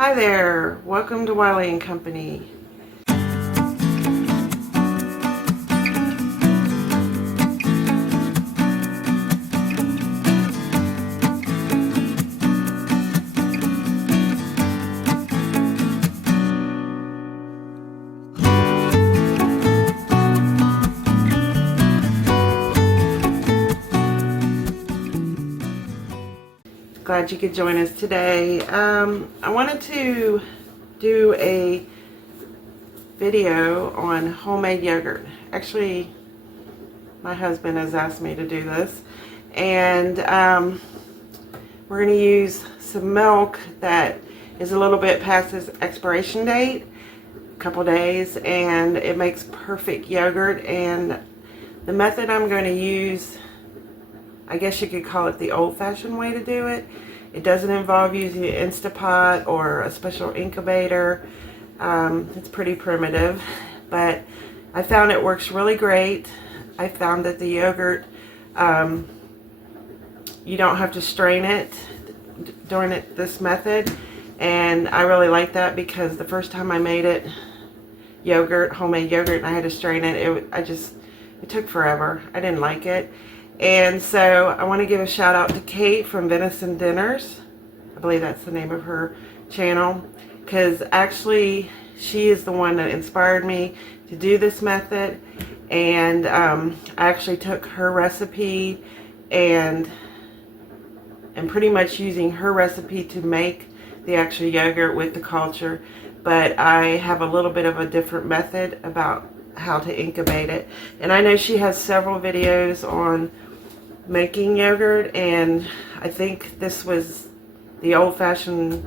Hi there, welcome to Wiley & Company. Glad you could join us today. I wanted to do a video on homemade yogurt. Actually, my husband has asked me to do this, and we're going to use some milk that is a little bit past its expiration date, a couple days, and it makes perfect yogurt. And the method I'm going to use, I guess you could call it the old-fashioned way to do it. It doesn't involve using an Instapot or a special incubator. It's pretty primitive, but I found it works really great. I found that the yogurt, you don't have to strain it during this method, and I really like that because the first time I made it, homemade yogurt, and I had to strain it, it took forever. I didn't like it. And so I want to give a shout out to Kate from Venison Dinners. I believe that's the name of her channel, because actually she is the one that inspired me to do this method. And I actually took her recipe and pretty much using her recipe to make the actual yogurt with the culture, but I have a little bit of a different method about how to incubate it. And I know she has several videos on making yogurt, and I think this was the old-fashioned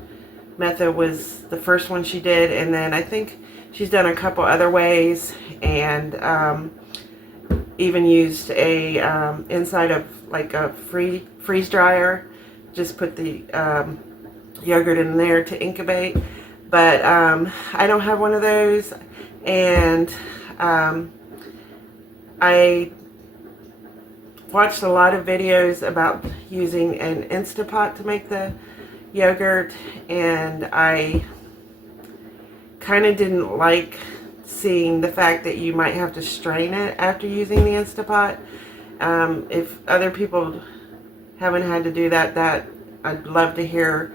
method was the first one she did, and then I think she's done a couple other ways, and even used a inside of like a freeze dryer, just put the yogurt in there to incubate. But I don't have one of those, and I watched a lot of videos about using an Instapot to make the yogurt, and I kind of didn't like seeing the fact that you might have to strain it after using the Instapot. If other people haven't had to do that, I'd love to hear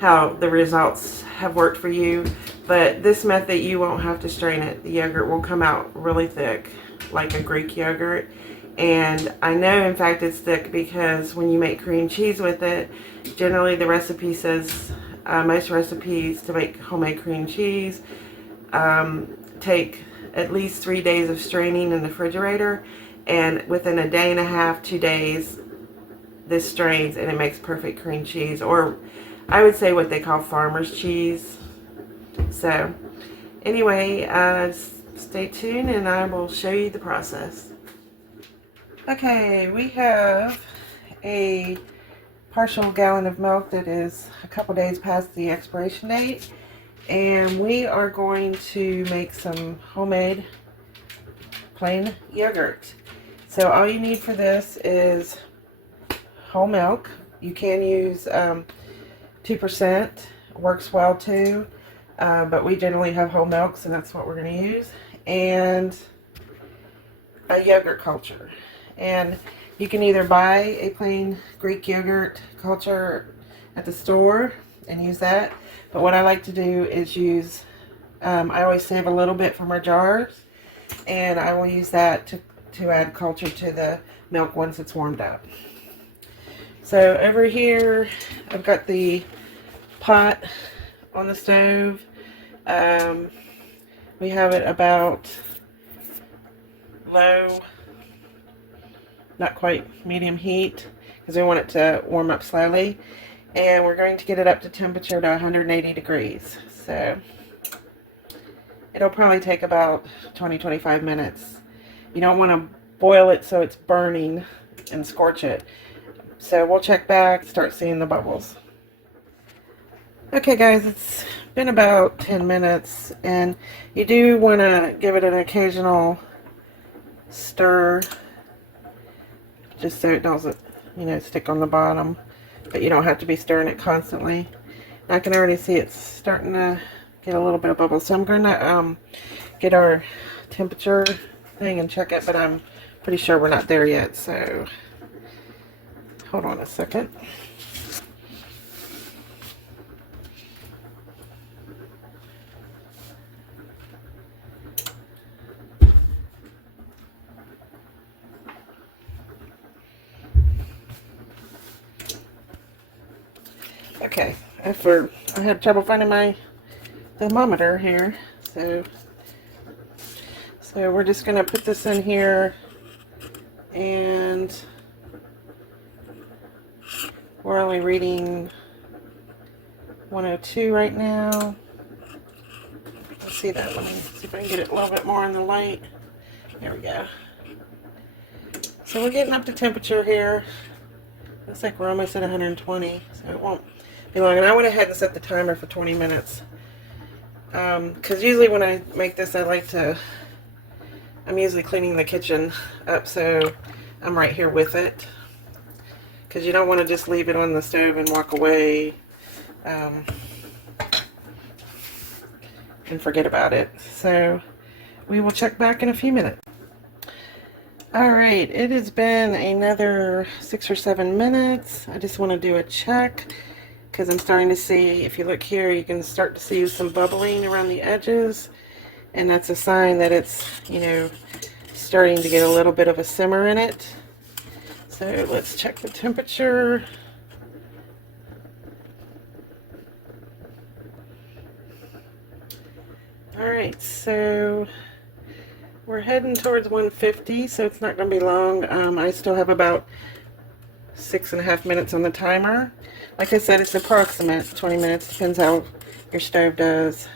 how the results have worked for you. But this method, you won't have to strain it. The yogurt will come out really thick, like a Greek yogurt. And I know, in fact, it's thick because when you make cream cheese with it, generally the recipe says, most recipes to make homemade cream cheese take at least 3 days of straining in the refrigerator, and within a day and a half, 2 days, this strains and it makes perfect cream cheese, or I would say what they call farmer's cheese. So anyway, stay tuned and I will show you the process. Okay, we have a partial gallon of milk that is a couple days past the expiration date, and we are going to make some homemade plain yogurt. So all you need for this is whole milk. You can use 2%, works well too, but we generally have whole milk, so that's what we're going to use, and a yogurt culture. And you can either buy a plain Greek yogurt culture at the store and use that. But what I like to do is use, I always save a little bit from our jars, and I will use that to add culture to the milk once it's warmed up. So over here, I've got the pot on the stove. We have it about low, not quite medium heat, because we want it to warm up slowly, and we're going to get it up to temperature to 180 degrees. So it'll probably take about 20-25 minutes. You don't want to boil it so it's burning and scorch it. So we'll check back, start seeing the bubbles. Okay guys, it's been about 10 minutes, and you do want to give it an occasional stir, just so it doesn't, stick on the bottom. But you don't have to be stirring it constantly. I can already see it's starting to get a little bit of bubbles. So I'm going to get our temperature thing and check it, but I'm pretty sure we're not there yet. So hold on a second. Okay, I had trouble finding my thermometer here, so we're just gonna put this in here, and we're only reading 102 right now. Let's see that. Let me see if I can get it a little bit more in the light. There we go. So we're getting up to temperature here. Looks like we're almost at 120, so it won't be long. And I went ahead and set the timer for 20 minutes. Because usually when I make this, I'm usually cleaning the kitchen up, so I'm right here with it. Because you don't want to just leave it on the stove and walk away and forget about it. So we will check back in a few minutes. Alright, it has been another 6 or 7 minutes. I just want to do a check because I'm starting to see, if you look here, you can start to see some bubbling around the edges, and that's a sign that it's, you know, starting to get a little bit of a simmer in it. So let's check the temperature. Alright, so we're heading towards 150, so it's not going to be long. I still have about 6.5 minutes on the timer. Like I said, it's approximate 20 minutes, depends how your stove does.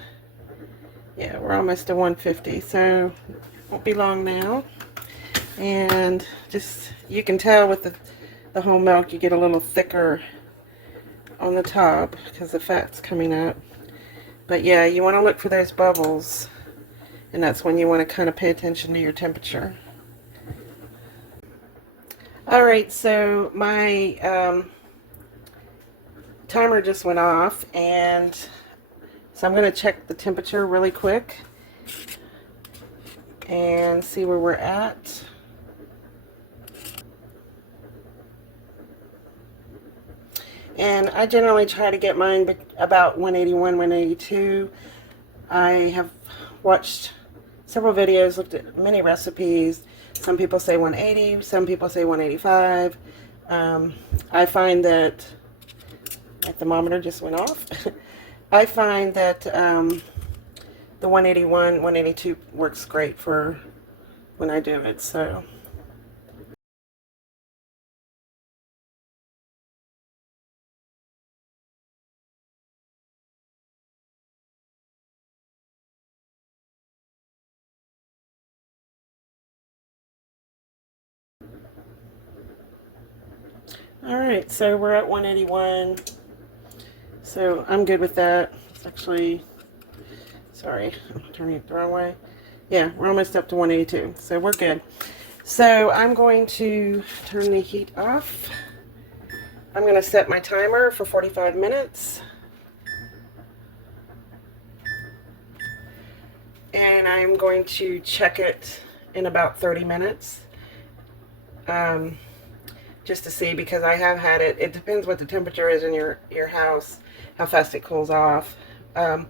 Yeah, we're almost to 150, so won't be long now. And just, you can tell with the whole milk, you get a little thicker on the top because the fat's coming up. But yeah, you want to look for those bubbles, and that's when you want to kind of pay attention to your temperature. Alright, so my timer just went off, and so I'm going to check the temperature really quick and see where we're at. And I generally try to get mine about 181, 182. I have watched several videos, looked at many recipes. Some people say 180, some people say 185. I find that my thermometer just went off. I find that the 181, 182 works great for when I do it. So. Alright, so we're at 181, so I'm good with that. It's actually, sorry, I'm turning it the wrong way. Yeah, we're almost up to 182, so we're good. So I'm going to turn the heat off. I'm going to set my timer for 45 minutes. And I'm going to check it in about 30 minutes. Just to see, because I have had it. It depends what the temperature is in your house, how fast it cools off. A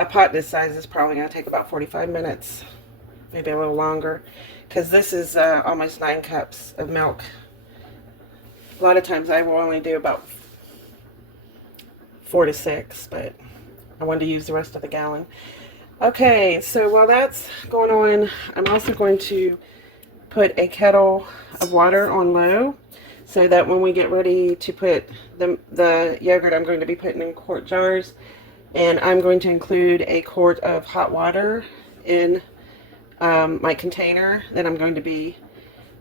pot this size is probably going to take about 45 minutes, maybe a little longer, because this is almost 9 cups of milk. A lot of times I will only do about 4 to 6, but I wanted to use the rest of the gallon. Okay, so while that's going on, I'm also going to put a kettle of water on low, so that when we get ready to put the yogurt, I'm going to be putting in quart jars, and I'm going to include a quart of hot water in my container that I'm going to be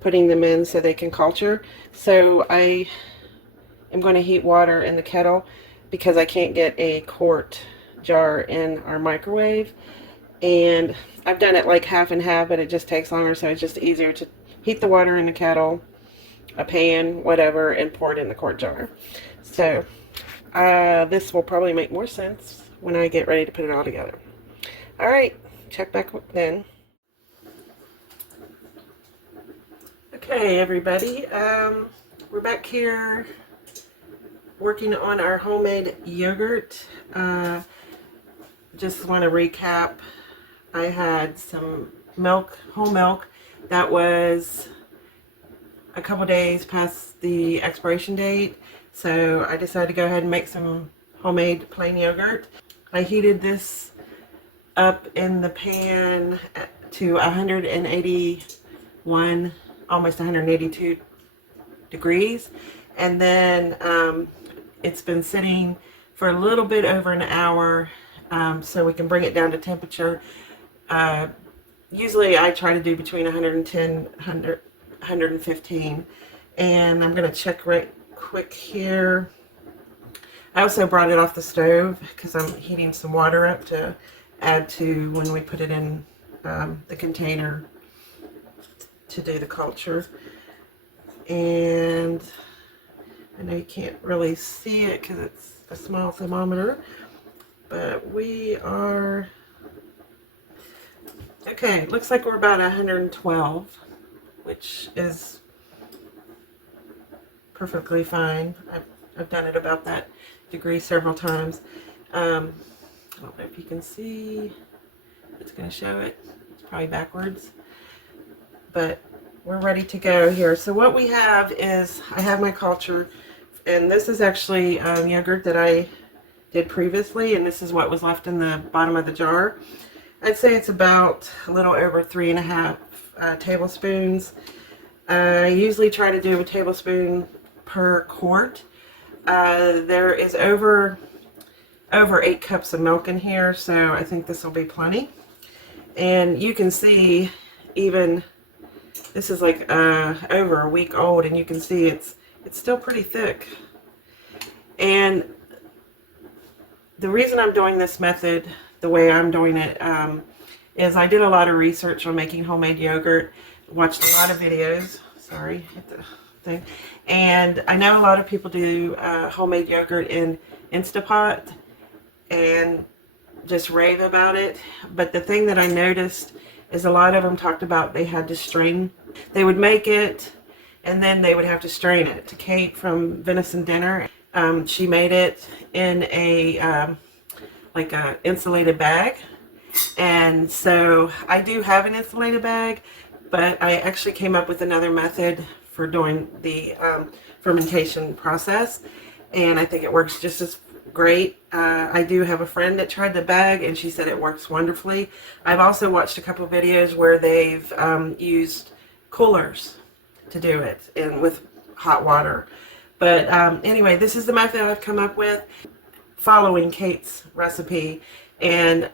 putting them in so they can culture. So I am going to heat water in the kettle because I can't get a quart jar in our microwave, and I've done it like half and half, but it just takes longer, so it's just easier to heat the water in a kettle, a pan, whatever, and pour it in the quart jar. So this will probably make more sense when I get ready to put it all together. All right, check back then. Okay, everybody, we're back here working on our homemade yogurt. Just want to recap. I had some milk, whole milk, that was a couple days past the expiration date, so I decided to go ahead and make some homemade plain yogurt. I heated this up in the pan to 181, almost 182 degrees, and then it's been sitting for a little bit over an hour, so we can bring it down to temperature. Usually I try to do between 110 115, and I'm going to check right quick here. I also brought it off the stove because I'm heating some water up to add to when we put it in the container to do the culture. And I know you can't really see it because it's a small thermometer, but we are okay. Looks like we're about 112, which is perfectly fine. I've done it about that degree several times. I don't know if you can see. It's going to show it. It's probably backwards, but we're ready to go here. So what we have is, I have my culture, and this is actually yogurt that I did previously, and this is what was left in the bottom of the jar. I'd say it's about a little over 3.5 tablespoons. I usually try to do a tablespoon per quart. There is over 8 cups of milk in here, so I think this will be plenty. And you can see, even this is like over a week old, and you can see it's still pretty thick. And the reason I'm doing this method the way I'm doing it is I did a lot of research on making homemade yogurt, watched a lot of videos. Sorry, hit the thing. And I know a lot of people do homemade yogurt in Instapot and just rave about it. But the thing that I noticed is a lot of them talked about they had to strain. They would make it and then they would have to strain it. To Kate from Venison Dinner, she made it in a like a insulated bag. And so I do have an insulated bag, but I actually came up with another method for doing the fermentation process, and I think it works just as great. I do have a friend that tried the bag, and she said it works wonderfully. I've also watched a couple videos where they've used coolers to do it, and with hot water. But anyway, this is the method I've come up with, following Kate's recipe. And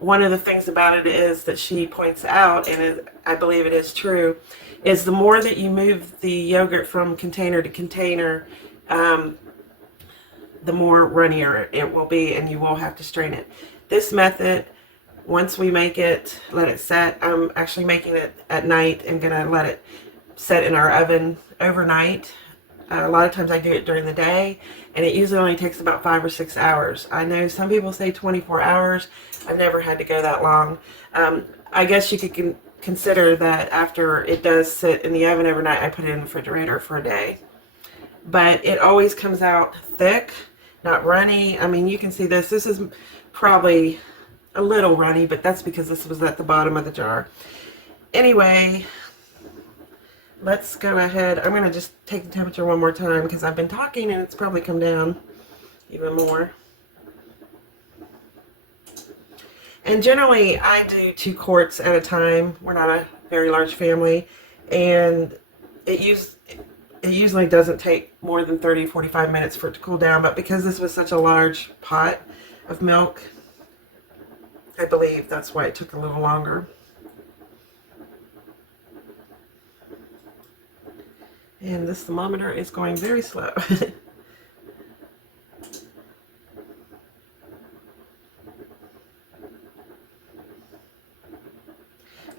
one of the things about it is that she points out, and I believe it is true, is the more that you move the yogurt from container to container, the more runnier it will be, and you will have to strain it. This method, once we make it, let it set. I'm actually making it at night and gonna let it set in our oven overnight. A lot of times I do it during the day, and it usually only takes about 5 or 6 hours. I know some people say 24 hours. I've never had to go that long. I guess you could consider that after it does sit in the oven overnight, I put it in the refrigerator for a day. But it always comes out thick, not runny. I mean, you can see this. This is probably a little runny, but that's because this was at the bottom of the jar. Anyway, let's go ahead. I'm going to just take the temperature one more time because I've been talking and it's probably come down even more. And generally I do 2 quarts at a time. We're not a very large family, and it usually doesn't take more than 30-45 minutes for it to cool down, but because this was such a large pot of milk, I believe that's why it took a little longer. And this thermometer is going very slow.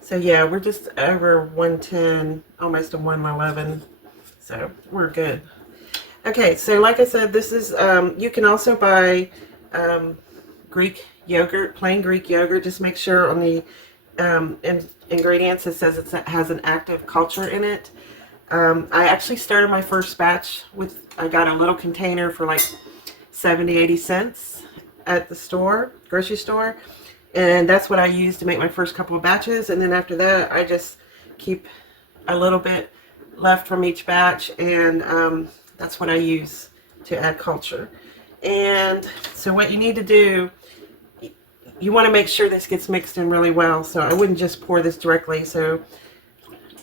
So yeah, we're just over 110, almost a 111. So we're good. Okay, so like I said, this is, you can also buy Greek yogurt, plain Greek yogurt. Just make sure on the ingredients it says it has an active culture in it. I actually started my first batch with, I got a little container for like 70-80 cents at the store, grocery store. And that's what I used to make my first couple of batches. And then after that, I just keep a little bit left from each batch. And that's what I use to add culture. And so what you need to do, you want to make sure this gets mixed in really well. So I wouldn't just pour this directly. So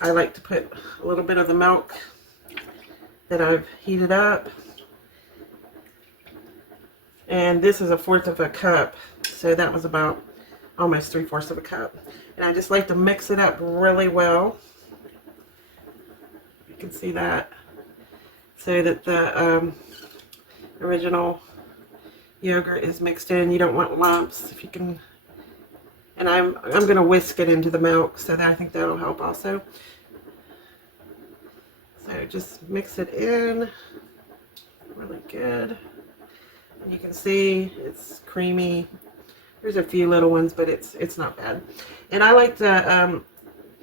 I like to put a little bit of the milk that I've heated up. And this is 1/4 of a cup. So that was about almost 3/4 of a cup. And I just like to mix it up really well. You can see that. So that the original yogurt is mixed in. You don't want lumps. If you can, and I'm going to whisk it into the milk, so that I think that'll help also. So just mix it in really good. And you can see it's creamy. There's a few little ones, but it's not bad. And I like to,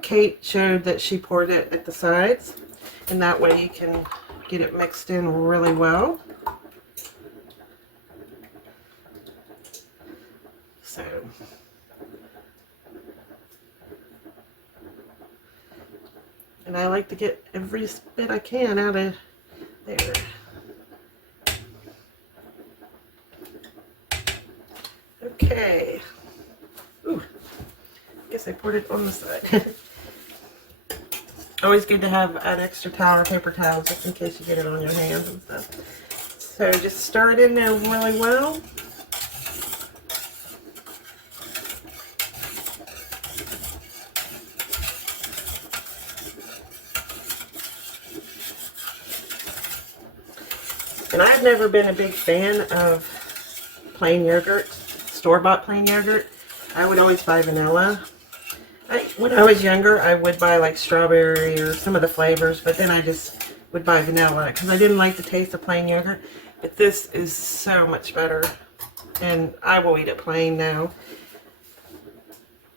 Kate showed that she poured it at the sides, and that way you can get it mixed in really well. So, and I like to get every bit I can out of there. Okay. Ooh, I guess I poured it on the side. Always good to have an extra towel or paper towel just in case you get it on your hands and stuff. So just stir it in there really well. And I've never been a big fan of plain yogurt, store-bought plain yogurt. I would always buy vanilla. When I was younger, I would buy like strawberry or some of the flavors, but then I just would buy vanilla because I didn't like the taste of plain yogurt. But this is so much better, and I will eat it plain now.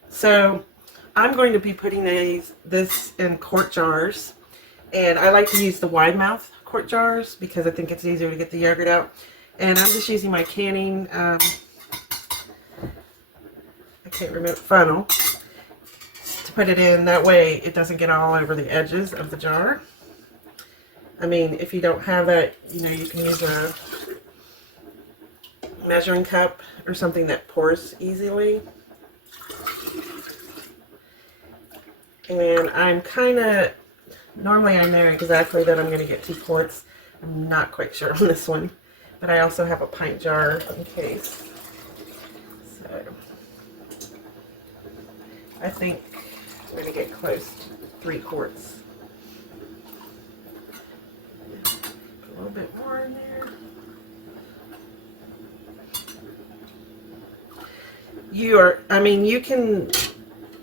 So I'm going to be putting this in quart jars, and I like to use the wide mouth quart jars because I think it's easier to get the yogurt out. And I'm just using my canning, I can't remember, funnel to put it in. That way it doesn't get all over the edges of the jar. I mean, if you don't have that, you know, you can use a measuring cup or something that pours easily. And I'm kind of, normally I know exactly that I'm going to get 2 quarts. I'm not quite sure on this one. But I also have a pint jar in case. So I think I'm going to get close to 3 quarts. Put a little bit more in there. You can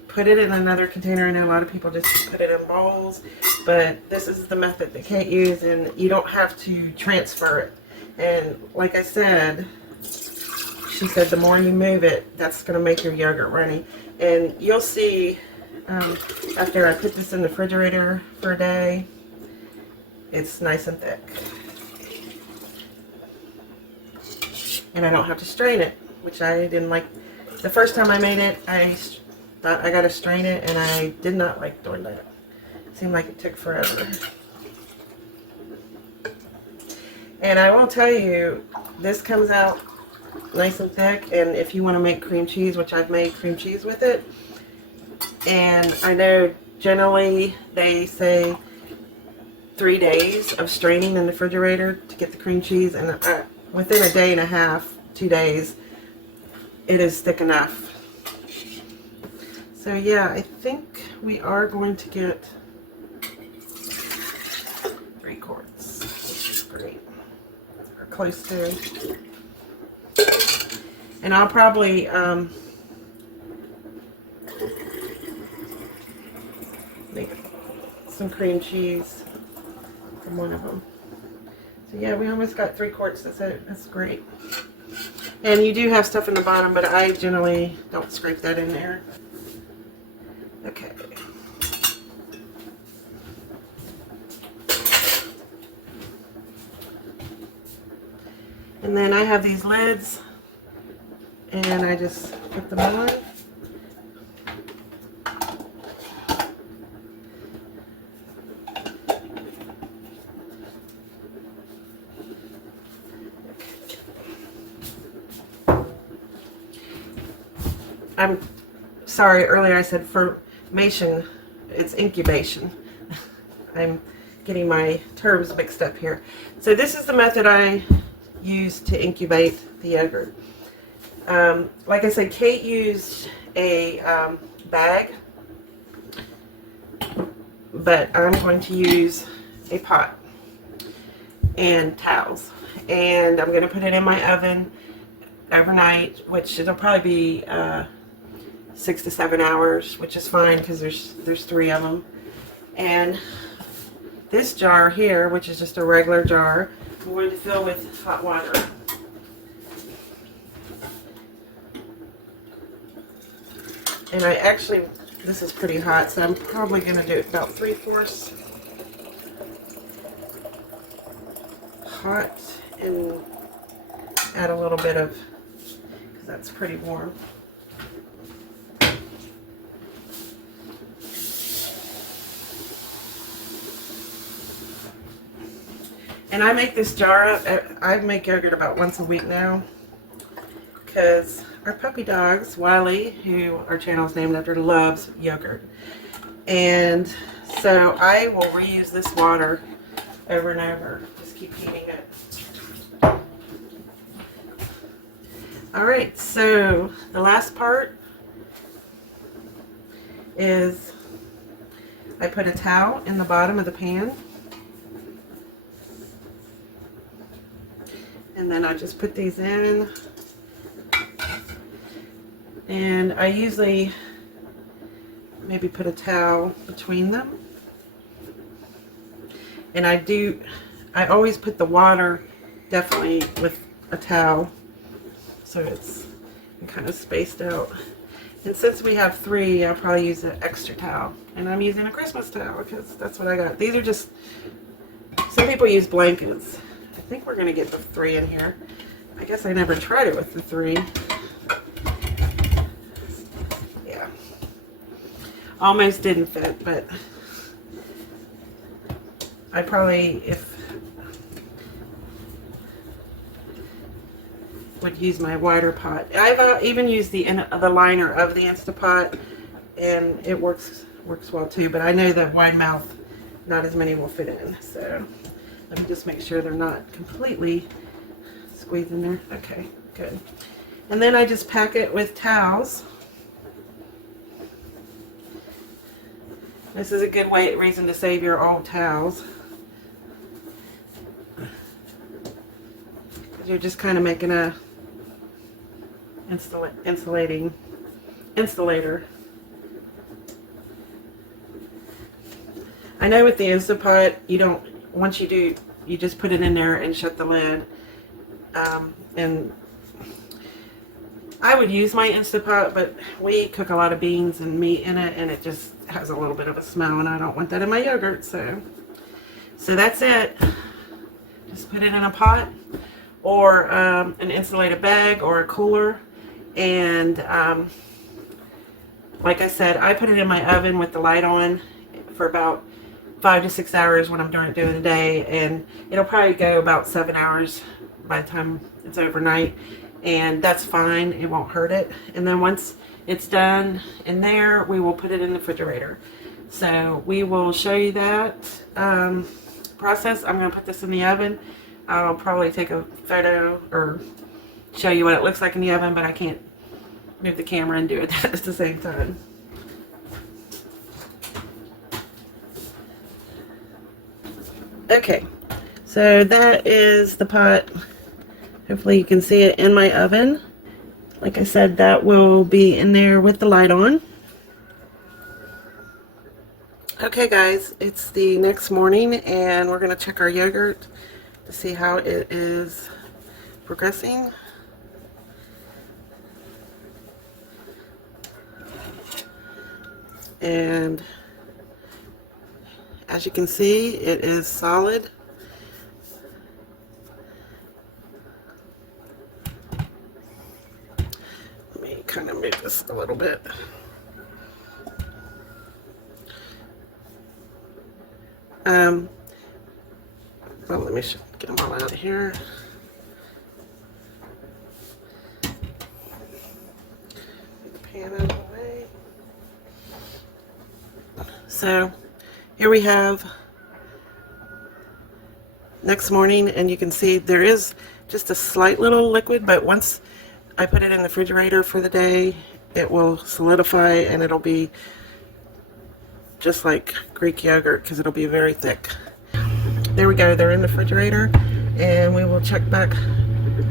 put it in another container. I know a lot of people just put it in bowls, but this is the method that Kate used, and you don't have to transfer it. And like I said, she said the more you move it, that's going to make your yogurt runny. And you'll see after I put this in the refrigerator for a day, it's nice and thick. And I don't have to strain it, which I didn't like. The first time I made it, I thought I got to strain it, and I did not like doing that. It seemed like it took forever. And I will tell you, this comes out nice and thick, and if you want to make cream cheese, which I've made cream cheese with it, and I know generally they say 3 days of straining in the refrigerator to get the cream cheese, and within a day and a half, 2 days, it is thick enough. So yeah, I think we are going to get 3 quarts, which is great. Or close to. And I'll probably make some cream cheese from one of them. So yeah, we almost got 3 quarts. That's great. And you do have stuff in the bottom, but I generally don't scrape that in there. Okay. And then I have these lids, and I just put them on. I'm sorry, earlier I said fermation. It's incubation. I'm getting my terms mixed up here. So this is the method I use to incubate the yogurt. Like I said, Kate used a bag, but I'm going to use a pot and towels. And I'm going to put it in my oven overnight, which it'll probably be 6 to 7 hours, which is fine because there's 3 of them. And this jar here, which is just a regular jar, I'm going to fill with hot water. And I actually, this is pretty hot, so I'm probably going to do about 3/4 hot and add a little bit of, because that's pretty warm. And I make this jar up. I make yogurt about once a week now, because our puppy dogs, Wiley, who our channel is named after, loves yogurt. And so I will reuse this water over and over. Just keep heating it. Alright, so the last part is I put a towel in the bottom of the pan. And then I just put these in, and I usually maybe put a towel between them. And I always put the water definitely with a towel, so it's kind of spaced out. And since we have 3, I'll probably use an extra towel. And I'm using a Christmas towel because that's what I got. These are just, some people use blankets. I think we're going to get the 3 in here. I guess I never tried it with the 3. Yeah. Almost didn't fit, but I probably, would use my wider pot. I've even used the liner of the Instapot, and it works well too, but I know that wide mouth, not as many will fit in, so let me just make sure they're not completely squeezed in there. Okay, good. And then I just pack it with towels. This is a good reason to save your old towels. You're just kind of making a insulator. I know with the Instapot, you don't, once you do, you just put it in there and shut the lid. And I would use my Instapot, but we cook a lot of beans and meat in it, and it just has a little bit of a smell, and I don't want that in my yogurt. So that's it. Just put it in a pot or an insulated bag or a cooler, and like I said, I put it in my oven with the light on for about 5 to 6 hours when I'm doing the day, and it'll probably go about 7 hours by the time it's overnight, and that's fine. It won't hurt it. And then once it's done in there, we will put it in the refrigerator. So we will show you that process. I'm going to put this in the oven. I'll probably take a photo or show you what it looks like in the oven, but I can't move the camera and do it at the same time. Okay, so that is the pot. Hopefully you can see it in my oven. Like I said, that will be in there with the light on. Okay guys, it's the next morning and we're going to check our yogurt to see how it is progressing. And as you can see, it is solid. Let me kind of move this a little bit. Well, let me get them all out of here. Get the pan out of the way. So here we have next morning, and you can see there is just a slight little liquid, but once I put it in the refrigerator for the day, it will solidify and it'll be just like Greek yogurt because it'll be very thick. There we go, they're in the refrigerator, and we will check back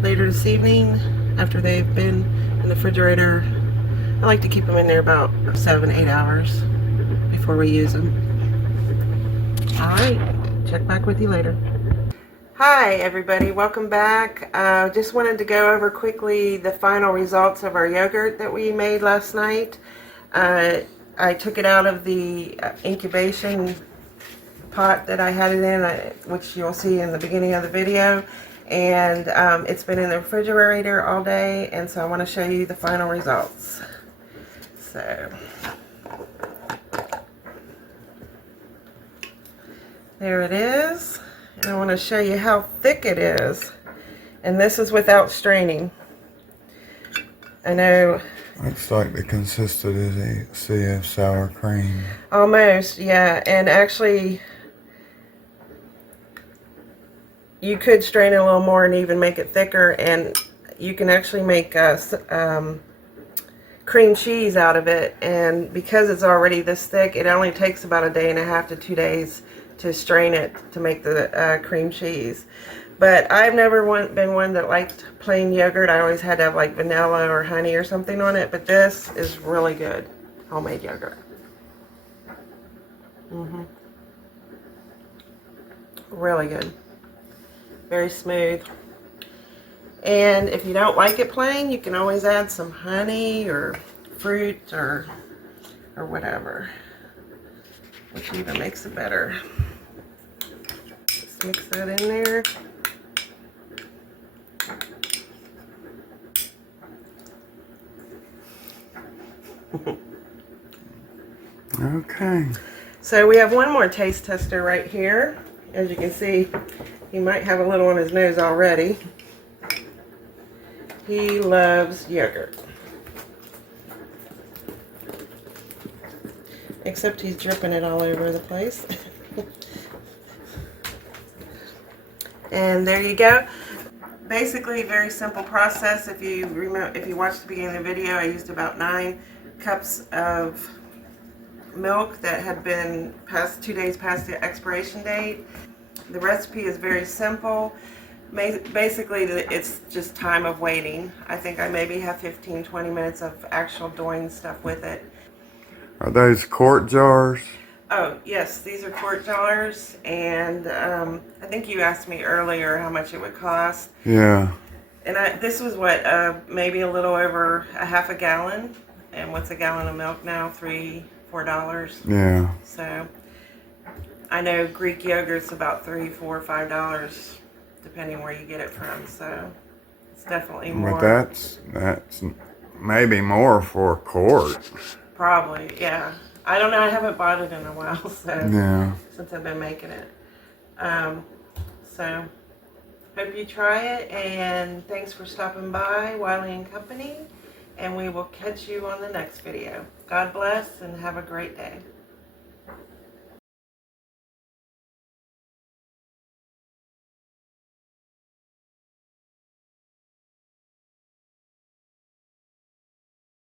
later this evening after they've been in the refrigerator. I like to keep them in there about 7-8 hours before we use them. Alright, check back with you later. Hi everybody, welcome back. Just wanted to go over quickly the final results of our yogurt that we made last night. I took it out of the incubation pot that I had it in, which you'll see in the beginning of the video, and it's been in the refrigerator all day, and so I want to show you the final results. So there it is, and I want to show you how thick it is, and this is without straining. I know looks like the consistency of sour cream. Almost, yeah, and actually you could strain it a little more and even make it thicker, and you can actually make cream cheese out of it, and because it's already this thick, it only takes about 1.5 to 2 days to strain it to make the cream cheese. But I've never been one that liked plain yogurt. I always had to have like vanilla or honey or something on it, but this is really good homemade yogurt. Really good. Very smooth. And if you don't like it plain, you can always add some honey or fruit or whatever, which even makes it better. Just mix that in there. Okay. So we have one more taste tester right here. As you can see, he might have a little on his nose already. He loves yogurt. Except he's dripping it all over the place. And there you go. Basically, very simple process. If you remember, if you watched the beginning of the video, I used about 9 cups of milk that had been 2 days past the expiration date. The recipe is very simple. Basically, it's just time of waiting. I think I maybe have 15-20 minutes of actual doing stuff with it. Are those quart jars? Oh, yes, these are quart jars, and I think you asked me earlier how much it would cost. Yeah. And this was what, maybe a little over a half a gallon. And what's a gallon of milk now? $3-4. Yeah. So I know Greek yogurt's about $3, $4, $5, depending where you get it from. So it's definitely more. But that's maybe more for a quart. Probably, yeah. I don't know. I haven't bought it in a while, so Yeah. since I've been making it. So hope you try it, and thanks for stopping by, Wiley & Company, and we will catch you on the next video. God bless and have a great day.